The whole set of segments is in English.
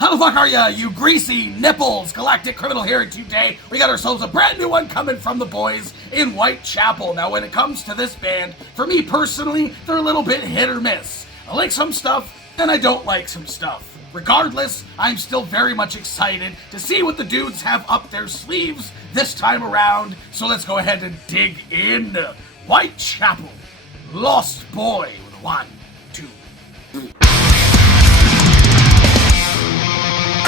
How the fuck are ya, you greasy nipples? Galactic Criminal here, and today we got ourselves a brand new one coming from the boys in Whitechapel. Now, when it comes to this band, for me personally, they're a little bit hit or miss. I like some stuff, and I don't like some stuff. Regardless, I'm still very much excited to see what the dudes have up their sleeves this time around, so let's go ahead and dig in. Whitechapel, Lost Boy with 1, 2, 3.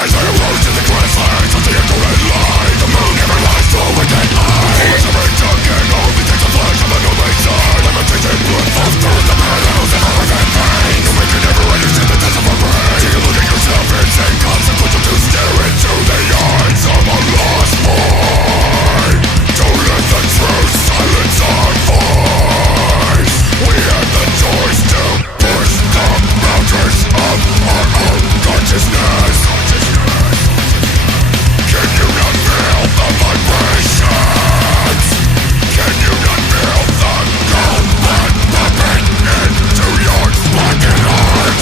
As I approach to the grasslands of the echoing light, the moon never lies to a wicked eye. Voice of a junkin, only takes the flesh of an only side. I'm a tainted blood falls through the parallels of horrific pain. No man can ever understand the depths of our brain. Take a look at yourself and say consequential to stare into the eyes of a lost boy. Don't let the truth silence our voice. We have the choice to push the boundaries of our own consciousness. Can you not feel the vibrations? Can you not feel the cold blood pumping into your blackened heart?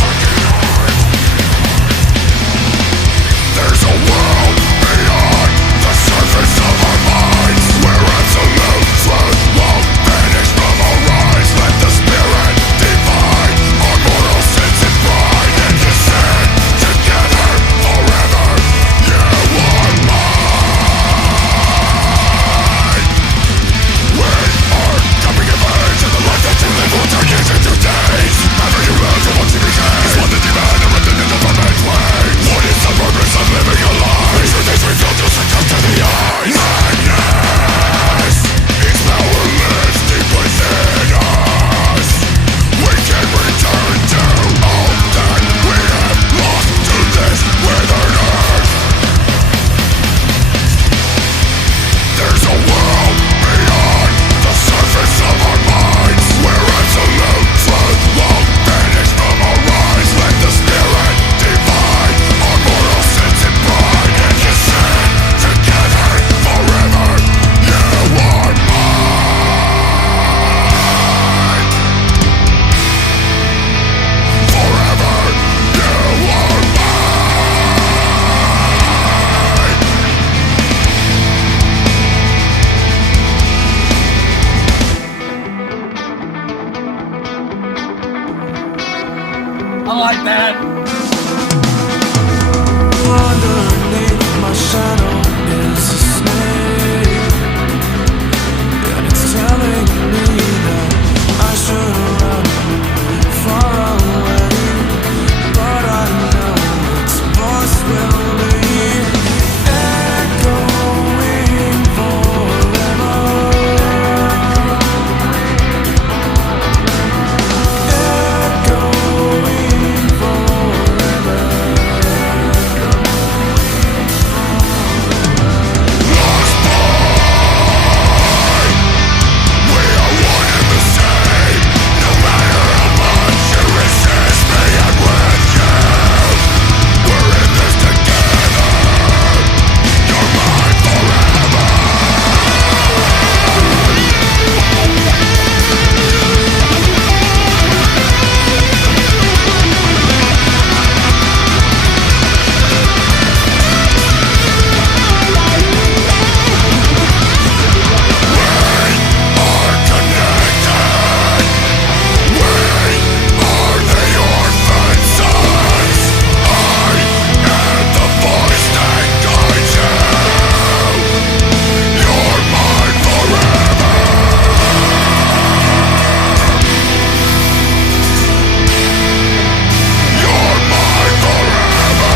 There's a world beyond the surface of our minds, where absolute truth won't vanish from our eyes. Let the spirit divide our mortal sins and pride, and descend together forever. You are mine. We are coming of age, and the life that you live will turn years into days. After you lose, you won't see me change. It's one that demand and written in the permanent way. What is the purpose of living a life? Make sure things reveal to succumb to the eyes. Madness, its power lives deep within us. We can return to all that we have lost to this withered earth. There's a world beyond the surface of our minds, where absolute truth won't vanish from our eyes. Let the spirit divide our mortal sins and pride, and descend together forever. You are mine. Forever, you are I like that. Underneath my shadow is a snake, and it's telling me that I should run far away, but I know its voice will be echoing forever. Echoing forever. lost boy. We are one and the same. No matter how much you resist me, I'm with you. We're in this together. You're mine forever. Are connected. We are the orphan sons. I am the voice that guides you. You're mine forever. You're mine forever.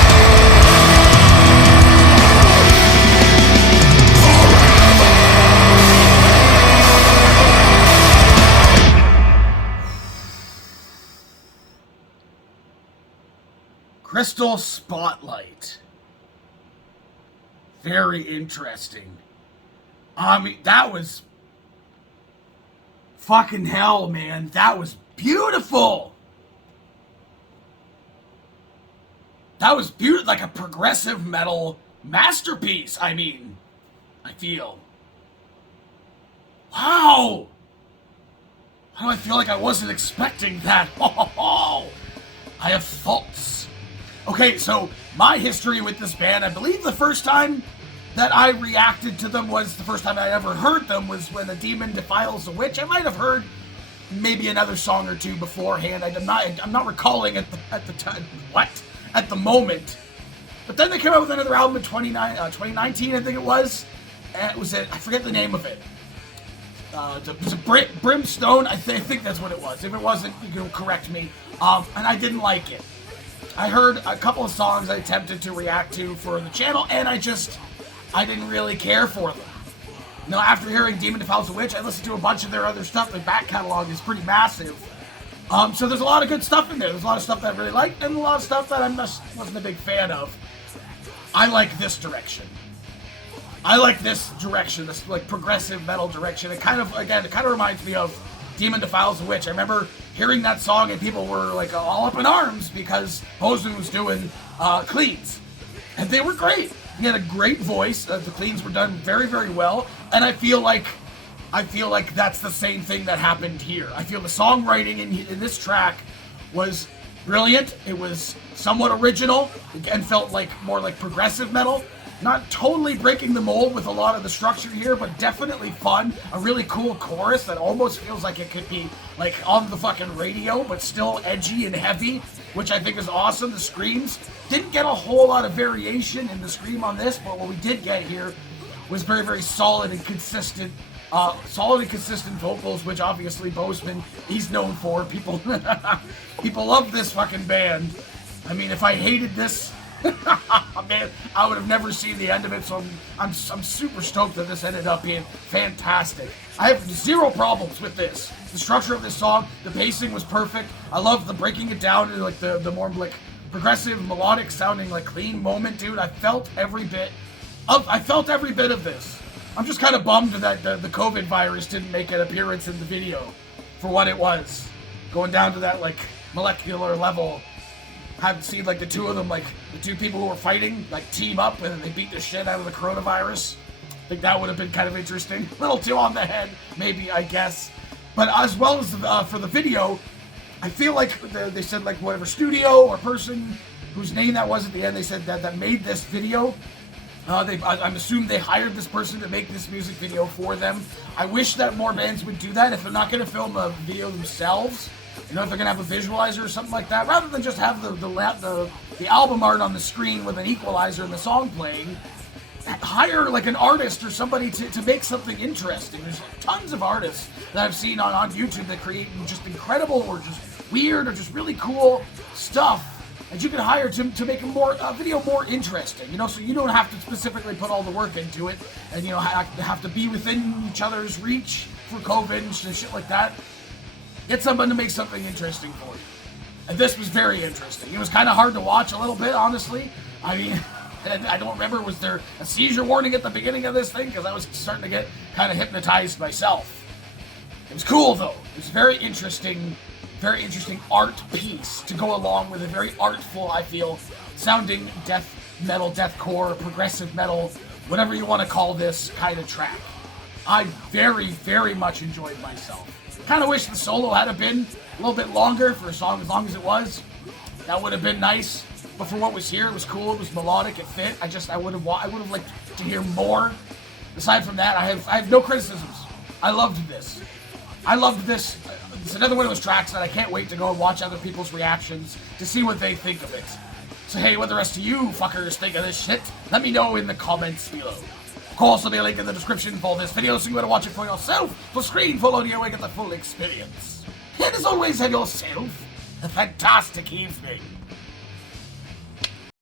Crystal Spotlight. Very interesting. I mean, that was fucking hell, man. That was beautiful. That was beautiful, like a progressive metal masterpiece. I mean, I feel. Wow. How do I feel like I wasn't expecting that? Oh, I have faults. Okay, so my history with this band, I believe the first time that I reacted to them was the first time I ever heard them was when A Demon Defiles a Witch. I might have heard maybe another song or two beforehand. I'm not recalling at the time at the moment. But then they came out with another album in 2019, I think it was. And it was I forget the name of it. It was a Brimstone. I think that's what it was. If it wasn't, you can correct me. And I didn't like it. I heard a couple of songs I attempted to react to for the channel, and I didn't really care for them. Now, after hearing Demon Defiles a Witch, I listened to a bunch of their other stuff. Their back catalog is pretty massive. So there's a lot of good stuff in there. There's a lot of stuff that I really liked, and a lot of stuff that I wasn't a big fan of. I like this direction. This like progressive metal direction. It kind of reminds me of Demon Defiles a Witch. I remember hearing that song and people were like all up in arms because Hosen was doing cleans, and they were great. He had a great voice. The cleans were done very, very well, and I feel like that's the same thing that happened here. I feel the songwriting in this track was brilliant. It was somewhat original. Again, felt like more like progressive metal. Not totally breaking the mold with a lot of the structure here, but definitely fun. A really cool chorus that almost feels like it could be like on the fucking radio, but still edgy and heavy, which I think is awesome. The screams didn't get a whole lot of variation in the scream on this, but what we did get here was very, very solid and consistent vocals, which obviously Boseman, he's known for. People love this fucking band. I mean, if I hated this, man, I would have never seen the end of it, so I'm super stoked that this ended up being fantastic. I have zero problems with this. The structure of this song, the pacing was perfect. I love the breaking it down into like the more like progressive, melodic sounding like clean moment, dude. I felt every bit of this. I'm just kind of bummed that the COVID virus didn't make an appearance in the video for what it was. Going down to that like molecular level. Haven't seen like the two of them, like the two people who were fighting, like team up and then they beat the shit out of the coronavirus. I think that would have been kind of interesting. A little too on the head, maybe, I guess. But as well as for the video, I feel like they said like whatever studio or person whose name that was at the end, they said that made this video. I'm assuming they hired this person to make this music video for them. I wish that more bands would do that if they're not going to film a video themselves. You know, if they're gonna have a visualizer or something like that, rather than just have the album art on the screen with an equalizer and the song playing, hire like an artist or somebody to make something interesting. There's tons of artists that I've seen on YouTube that create just incredible or just weird or just really cool stuff that you can hire to make a video more interesting. You know, so you don't have to specifically put all the work into it, and you know have to be within each other's reach for COVID and shit like that. Get someone to make something interesting for you. And this was very interesting. It was kind of hard to watch a little bit, honestly. I mean, I don't remember, was there a seizure warning at the beginning of this thing? Because I was starting to get kind of hypnotized myself. It was cool, though. It was very interesting art piece to go along with a very artful, I feel, sounding death metal, deathcore, progressive metal, whatever you want to call this kind of track. I very, very much enjoyed myself. Kind of wish the solo had been a little bit longer for a song as long as it was. That would have been nice. But for what was here, it was cool. It was melodic. It fit. I would have liked to hear more. Aside from that, I have no criticisms. I loved this. It's another one of those tracks that I can't wait to go and watch other people's reactions to see what they think of it. So hey, what the rest of you fuckers think of this shit? Let me know in the comments below. Of course, there'll be a link in the description for this video, so you better watch it for yourself. For screen full audio, and get the full experience. And as always, have yourself a fantastic evening.